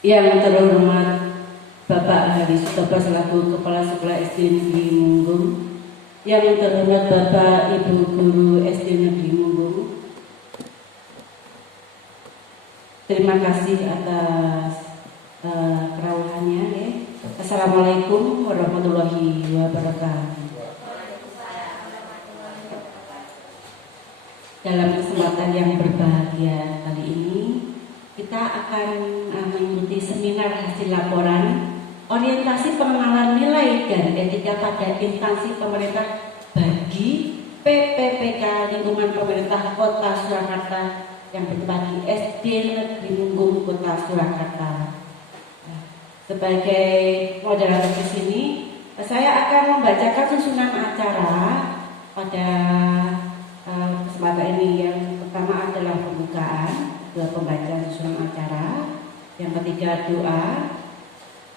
Yang terhormat Bapak Hari Sutopo selaku Kepala Sekolah SD Negeri Munggung, yang terhormat Bapak Ibu Guru SD Negeri Munggung, terima kasih atas kerawuhannya. Ya. Assalamualaikum warahmatullahi wabarakatuh. Dalam kesempatan yang berbahagia kali ini, kita akan mengikuti seminar hasil laporan orientasi pengenalan nilai dan etika pada instansi pemerintah bagi PPPK lingkungan pemerintah Kota Surakarta yang bertempat di SD Negeri Munggung Kota Surakarta. Sebagai moderator di sini, saya akan membacakan susunan acara pada kesempatan ini. Yang pertama adalah pembukaan, dua pembacaan susunan acara, yang ketiga doa,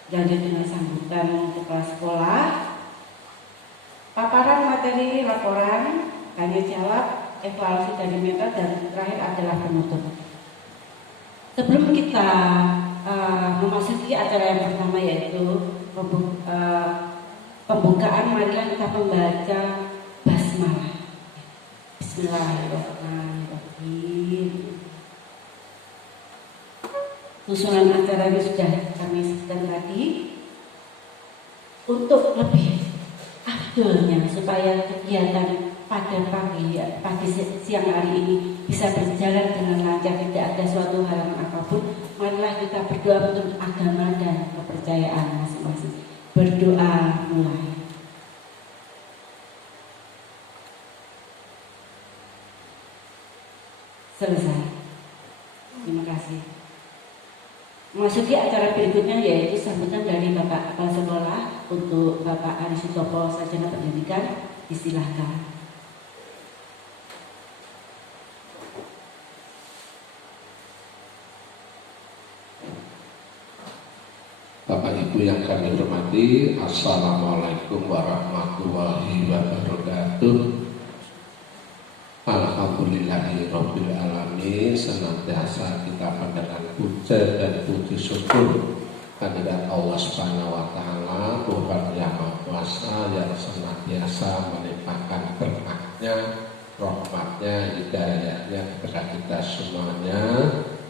lanjut dengan sambutan kepala sekolah, paparan materi laporan, tanya jawab, evaluasi dari metode, dan terakhir adalah penutup. Sebelum kita memasuki acara yang pertama, yaitu pembukaan, marilah kita membaca basmalah. Bismillahirrahmanirrahim. Susunan acara ini sudah kami sebutkan tadi. Untuk lebih afdolnya supaya kegiatan pada pagi siang hari ini bisa berjalan dengan lancar, tidak ada suatu halangan apapun, marilah kita berdoa untuk agama dan kepercayaan masing-masing. Berdoa mulai. Selesai. Terima kasih. Memasuki acara berikutnya, yaitu sambutan dari Bapak Kepala Sekolah untuk Bapak Hari Sutopo, Sarjana Pendidikan. Disilahkan. Bapak Ibu yang kami hormati, Assalamualaikum warahmatullahi wabarakatuh. Alhamdulillahirabbil alamin. Senantiasa kita panjatkan puja dan puji syukur kehadirat Allah Subhanahu wa taala, Tuhan Yang Maha Kuasa yang senantiasa melimpahkan berkahnya, rahmatnya, hidayahnya kepada kita semuanya,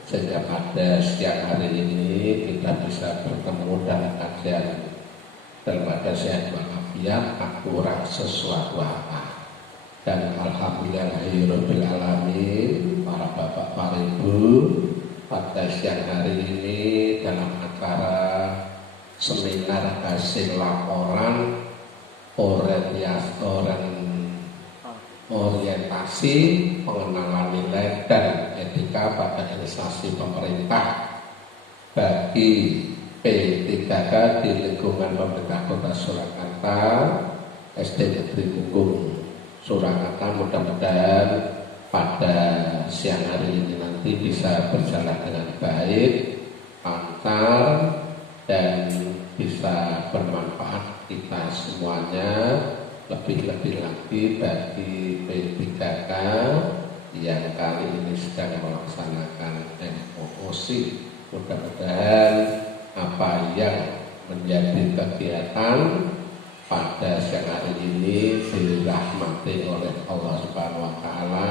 sehingga pada siang hari ini kita bisa bertemu dalam kajian daripada sehat walafiat, kurang sesuatu apa. Dan alhamdulillahirabbil alamin, para bapak, para ibu, pada siang hari ini dalam acara seminar hasil laporan orientasi pengenalan nilai dan etika pada instansi pemerintah bagi P3K di lingkungan pemerintah Kota Surakarta, SD Negeri Munggung Surakarta, mudah-mudahan pada siang hari ini nanti bisa berjalan dengan baik, lancar, dan bisa bermanfaat kita semuanya, lebih-lebih lagi bagi P3K yang kali ini sedang melaksanakan MOOC. Mudah-mudahan apa yang menjadi kegiatan pada siang hari ini dirahmati oleh Allah Subhanahu wa taala,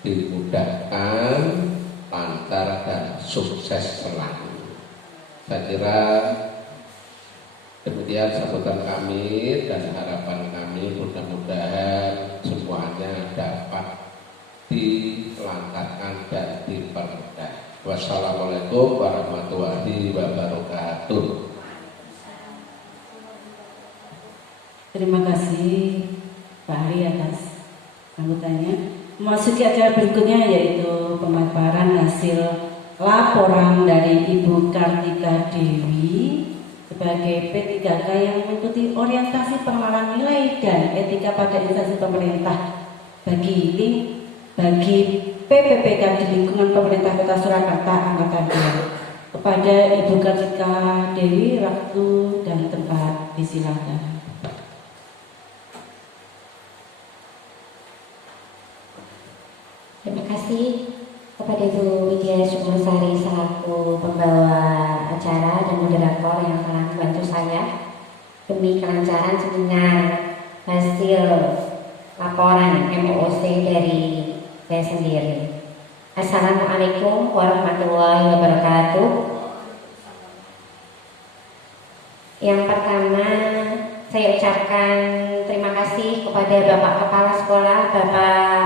dimudahkan, lancar dan sukses selalu. Saya kira demikian sambutan kami dan harapan kami, mudah-mudahan semuanya dapat dilancarkan dan dipermudah. Wassalamualaikum warahmatullahi wabarakatuh. Terima kasih Pak Hari atas sambutannya. Memasuki acara berikutnya, yaitu pemaparan hasil laporan dari Ibu Kartika Dewi sebagai P3K yang mengikuti orientasi pengenalan nilai dan etika pada instansi pemerintah bagi PPPK di lingkungan pemerintah Kota Surakarta Angkatan 2. Kepada Ibu Kartika Dewi, waktu dan tempat disilakan. Terima kasih kepada Ibu Widya Sumbersari selaku pembawa demi kelancaran seminar hasil laporan MOOC dari saya sendiri. Assalamualaikum warahmatullahi wabarakatuh. Yang pertama, saya ucapkan terima kasih kepada Bapak Kepala Sekolah, Bapak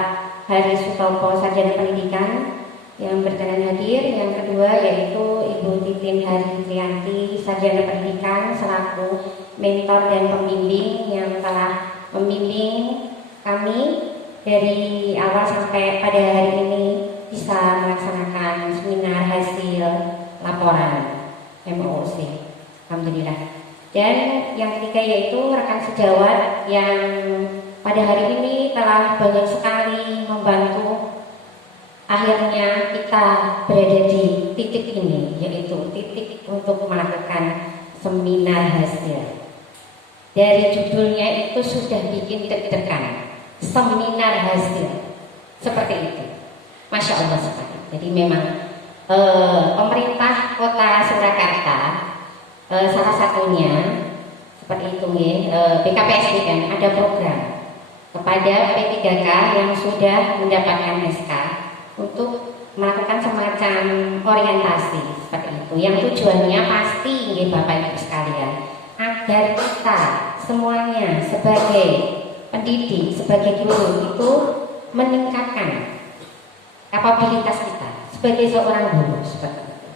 Hari Sutopo, Sarjana Pendidikan yang berkenan hadir. Yang kedua yaitu Ibu Titin Hari Trianti, Sarjana Pendidikan selaku mentor dan pembimbing yang telah membimbing kami dari awal sampai pada hari ini bisa melaksanakan seminar hasil laporan MOOC. Alhamdulillah. Dan yang ketiga yaitu rekan sejawat yang pada hari ini telah banyak sekali membantu akhirnya kita berada di titik ini, yaitu titik untuk melakukan seminar hasil. Dari judulnya itu sudah bikin deg-degan, seminar hasil seperti itu. Masya Allah sekali. Jadi memang pemerintah Kota Surakarta salah satunya seperti itu BKPSDM ada program kepada P3K yang sudah mendapatkan SK untuk melakukan semacam orientasi seperti itu, yang tujuannya pasti Bapak Ibu sekalian agar kita semuanya sebagai pendidik, sebagai guru itu meningkatkan kapabilitas kita sebagai seorang guru seperti itu.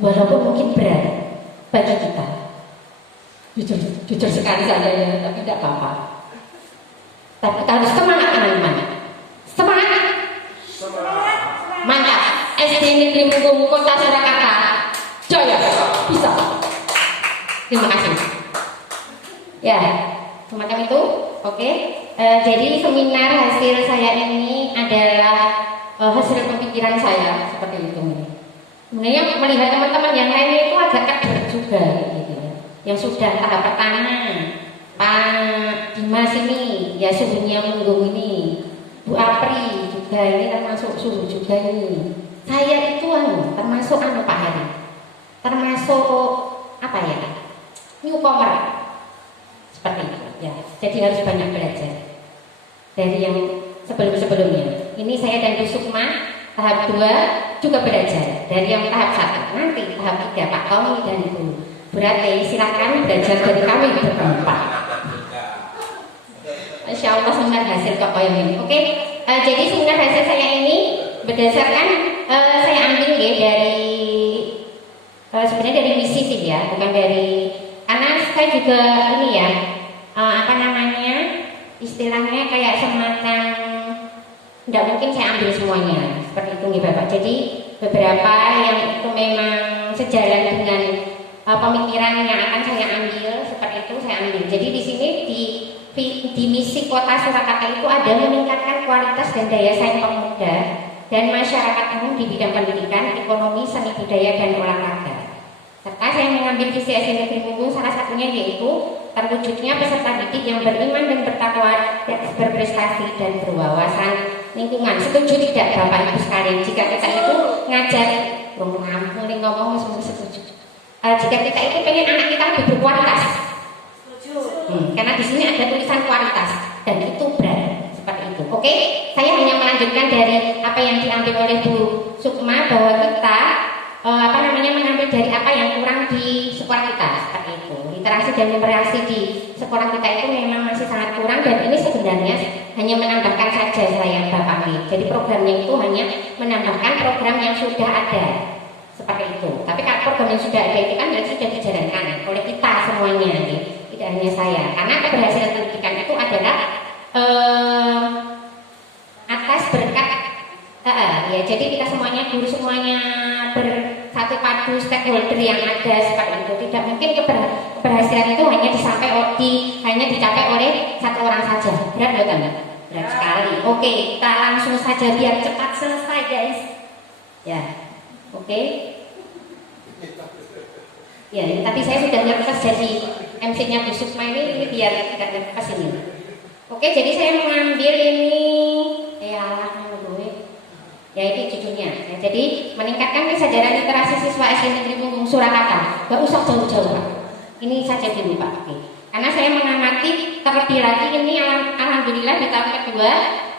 Walaupun mungkin berat bagi kita, jujur sekali saya ya, tapi tidak apa-apa. Tapi kita harus semangat teman-teman, semangat, mantap. SD Negeri Munggung Kota Surakarta, jaya, bisa. Terima kasih. Ya, semacam itu, oke. Jadi seminar hasil saya ini adalah hasil pemikiran saya seperti itu. Sebenarnya melihat teman-teman yang lain itu agak kaget juga gitu. Yang sudah tahap pertama, Pak Dimas ini, ya suhunya Munggung ini, Bu Apri juga ini termasuk suhu juga ini. Saya itu termasuk Pak Hari, termasuk apa ya, newcomer seperti itu. Ya, jadi harus banyak belajar dari yang sebelum-sebelumnya. Ini saya dan Bu Sukma tahap 2 juga belajar dari yang tahap 1. Nanti tahap 3 Pak Tommy dan Ibu Berarti silakan belajar dari kami berempat. Insya Allah seminar hasil kok yang ini. Oke, jadi seminar hasil saya ini berdasarkan saya ambil ya dari sebenarnya dari misi sih ya, bukan dari, karena saya juga ini ya apa namanya istilahnya kayak semacam tidak mungkin saya ambil semuanya seperti itu nih Bapak. Jadi beberapa yang itu memang sejalan dengan pemikiran yang akan saya ambil seperti itu saya ambil. Jadi di sini di misi Kota Surakarta itu ada meningkatkan kualitas dan daya saing pemuda dan masyarakat umum di bidang pendidikan, ekonomi, seni budaya dan olahraga. Serta saya mengambil visi SD Negeri Munggung salah satunya yaitu terwujudnya peserta didik yang beriman dan bertakwa, berprestasi dan berwawasan lingkungan. Setuju tidak Bapak Ibu sekalian? Jika kita itu ngajar, ngomong semua setuju. Jika kita itu pengen anak kita lebih berkualitas, karena di sini ada tulisan kualitas dan itu berat seperti itu. Oke, saya hanya melanjutkan dari apa yang diambil oleh Bu Sukma bahwa kita mengambil dari apa yang kurang di sekolah kita seperti itu. Literasi dan numerasi di sekolah kita itu memang masih sangat kurang dan ini sebenarnya hanya menambahkan saja saya Bapak Lee. Jadi programnya itu hanya menambahkan program yang sudah ada seperti itu. Tapi kalau program yang sudah ada itu kan sudah dijalankan oleh kita semuanya, ya. Tidak hanya saya. Karena keberhasilan pendidikan itu adalah atas berkat ya. Jadi kita semuanya guru semuanya bersatu padu stakeholder yang ada seperti itu. Tidak mungkin keberhasilan itu hanya dicapai oleh satu orang saja. Berat loh kan? Berat sekali. Oke, kita langsung saja biar cepat selesai guys. Ya. Oke. Ya, tadi saya sudah ngerti jadi MC-nya Bu Sukma ini biar tidak ngerti ini. Oke, jadi saya mengambil ini ya itu judulnya. Ya, jadi meningkatkan kesadaran literasi siswa SD Negeri Munggung Surakarta. Gak usah jauh-jauh. Ini saja dulu Pak. Oke. Karena saya mengamati terlebih lagi ini alhamdulillah di tahun kedua,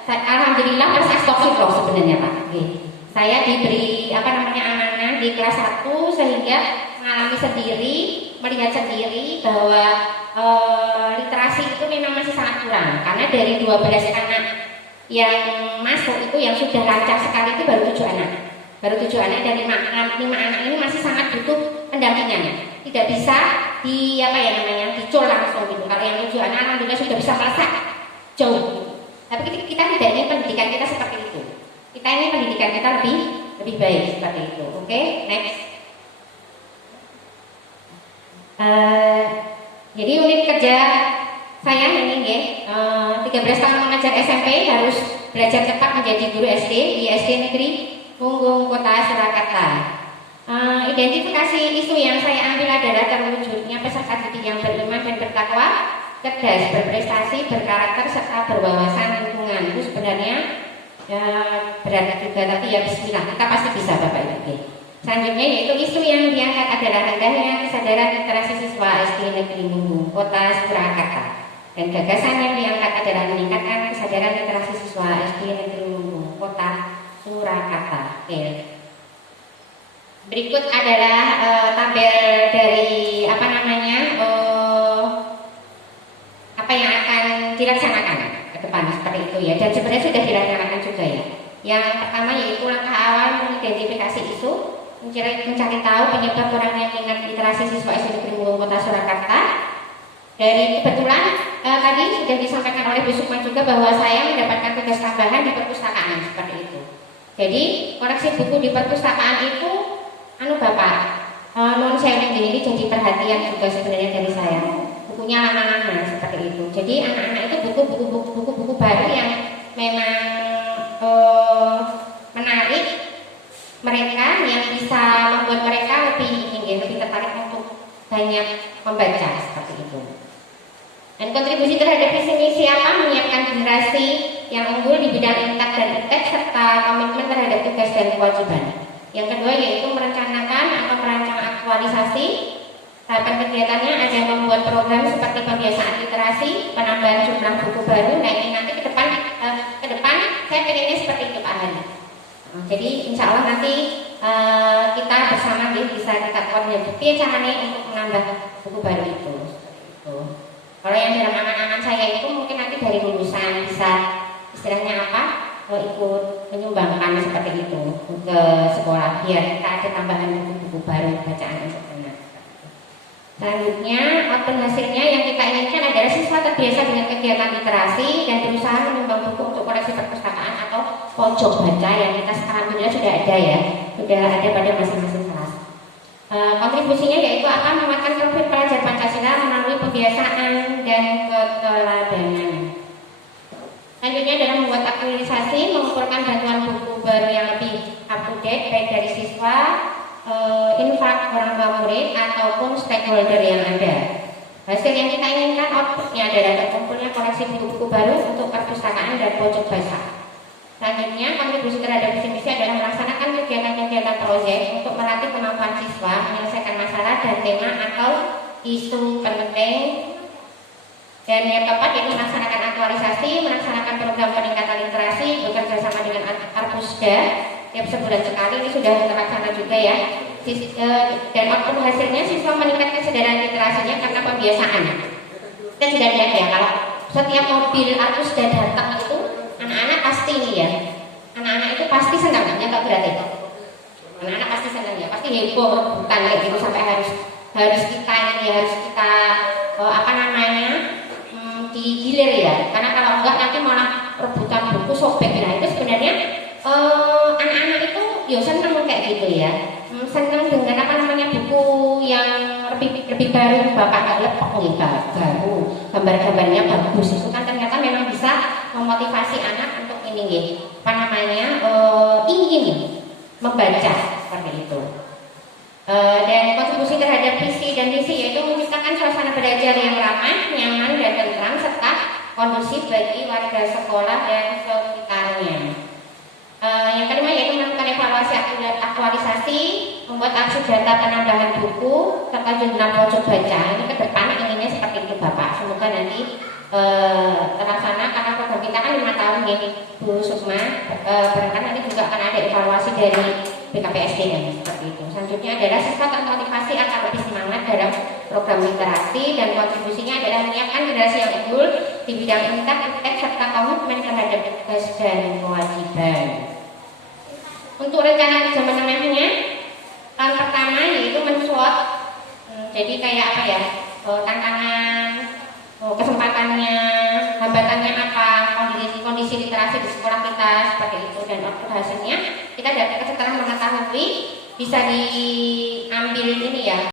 alhamdulillah plus astagfirullah sebenarnya Pak. Oke. Saya diberi amanah di kelas 1 sehingga mengalami sendiri, melihat sendiri bahwa literasi itu memang masih sangat kurang. Karena dari 12 anak yang masuk itu yang sudah lancar sekali itu baru 7 anak. Baru 7 anak dan 5 anak ini masih sangat butuh pendampingan. Tidak bisa dicul langsung gitu. Kalau yang 7 anak alhamdulillah sudah bisa melesat jauh. Tapi kita tidak ingin pendidikan kita seperti itu. Kita ingin pendidikan kita lebih baik seperti itu. Oke, next. Jadi unit kerja saya ini 13 tahun mengajar SMP harus belajar cepat menjadi guru SD di SD Negeri Punggung Kota Surakarta. Identifikasi isu yang saya ambil adalah terwujudnya peserta didik yang beriman dan bertakwa, cerdas, berprestasi, berkarakter, serta berwawasan lingkungan. Itu sebenarnya berat juga, tapi ya bismillah, kita pasti bisa Bapak Ibu. Selanjutnya yaitu isu yang diangkat adalah rendahnya kesadaran literasi siswa SD Negeri Punggung Kota Surakarta. Dan gagasan yang diangkat adalah meningkatkan kesadaran literasi siswa SD Negeri Punggung Kota Surakarta. Berikut adalah tabel dari apa yang akan dilaksanakan ke depan seperti itu ya. Dan sebenarnya sudah dilaksanakan juga ya. Yang pertama yaitu langkah awal mengidentifikasi isu, mencari tahu penyebab kurangnya minat literasi siswa SD Negeri Punggung Kota Surakarta. Dari kebetulan tadi sudah disampaikan oleh Bu Sukma juga bahwa saya mendapatkan tugas tambahan di perpustakaan seperti itu. Jadi koleksi buku di perpustakaan itu Bapak, non sharing ini jadi perhatian juga sebenarnya dari saya. Bukunya lama-lama seperti itu. Jadi anak-anak itu buku-buku baru yang memang menarik mereka, yang bisa membuat mereka lebih tertarik untuk banyak membaca seperti itu. Dan kontribusi terhadap visi misi menyiapkan generasi yang unggul di bidang intak dan iptek serta komitmen terhadap tugas dan kewajiban. Yang kedua yaitu merencanakan atau merancang aktualisasi. Tahapan kegiatannya ada membuat program seperti pembiasaan literasi, penambahan jumlah buku baru. Nah ini nanti ke depan saya pengennya seperti itu Pak Hari. Jadi insya Allah nanti kita bersama bisa kita koordinasi caranya untuk menambah buku baru itu. Kalau yang dalam angan-angan saya itu mungkin nanti dari lulusan bisa istilahnya ikut menyumbangkan seperti itu ke sekolah biar kita ada tambahan buku-buku baru bacaan untuk anak. Selanjutnya output hasilnya yang kita inginkan adalah siswa terbiasa dengan kegiatan literasi dan berusaha menyumbang buku untuk koleksi perpustakaan atau pojok baca yang kita alhamdulillah sudah ada ya, sudah ada pada masing-masing kelas. Kontribusinya yaitu akan menguatkan profil pelajar Pancasila melalui pembiasaan dan keteladanan. Selanjutnya adalah membuat aktualisasi, mengumpulkan bantuan buku baru yang lebih up to date baik dari siswa, infak orang tua murid ataupun stakeholder yang ada. Hasil yang kita inginkan outputnya adalah terkumpulnya koleksi buku-buku baru untuk perpustakaan dan pojok baca. Selanjutnya kontribusi terhadap visi misi adalah melaksanakan kegiatan-kegiatan proyek untuk melatih kemampuan siswa menyelesaikan masalah dan tema atau isu penting. Dan yang keempat yaitu melaksanakan aktualisasi, melaksanakan program peningkatan literasi, bekerja sama dengan Arpusda tiap sebulan sekali. Ini sudah terlaksana juga ya. Dan output hasilnya siswa meningkat kesadaran literasinya karena pembiasaan. Kita sudah lihat ya kalau setiap mobil Arpusda datang itu anak-anak pasti ini ya. Anak-anak itu pasti senang ya, nggak berarti. Anak-anak pasti senang ya, pasti heboh rebutan kayak gitu sampai harus kita digilir ya, karena kalau enggak nanti malah rebutan buku sobek. Nah itu sebenarnya anak-anak itu ya senang kayak gitu ya, senang dengan buku yang lebih baru, bapak nggak lepek nih baru, gambar-gambarnya bagus, itu kan ternyata memang bisa memotivasi anak untuk ingin membaca seperti itu. Dan kontribusi terhadap visi dan misi yaitu menciptakan suasana belajar yang ramah, nyaman dan tentram serta kondusif bagi warga sekolah dan sekitarnya. Yang kelima yaitu melakukan evaluasi aktualisasi, membuat aksi data penambahan buku buku serta jurnal pojok baca. Ini ke depan inginnya seperti itu Bapak. Semoga nanti terlaksana karena program kita kan 5 tahun ya Bu Sukma. Barangkali nanti juga akan ada evaluasi dari BKPSDM seperti itu. Selanjutnya adalah siswa termotivasi agar lebih semangat dalam program literasi dan kontribusinya adalah menyiapkan generasi yang unggul di bidang intek, serta komitmen terhadap tugas dan kewajiban. Untuk rencana kerja menengahnya tahun pertama yaitu men-SWOT. Jadi kayak apa ya, tantangan, kesempatannya, hambatannya apa, kondisi literasi di sekolah kita seperti itu, dan output hasilnya kita dapat setelah mengetahui bisa diambil ini ya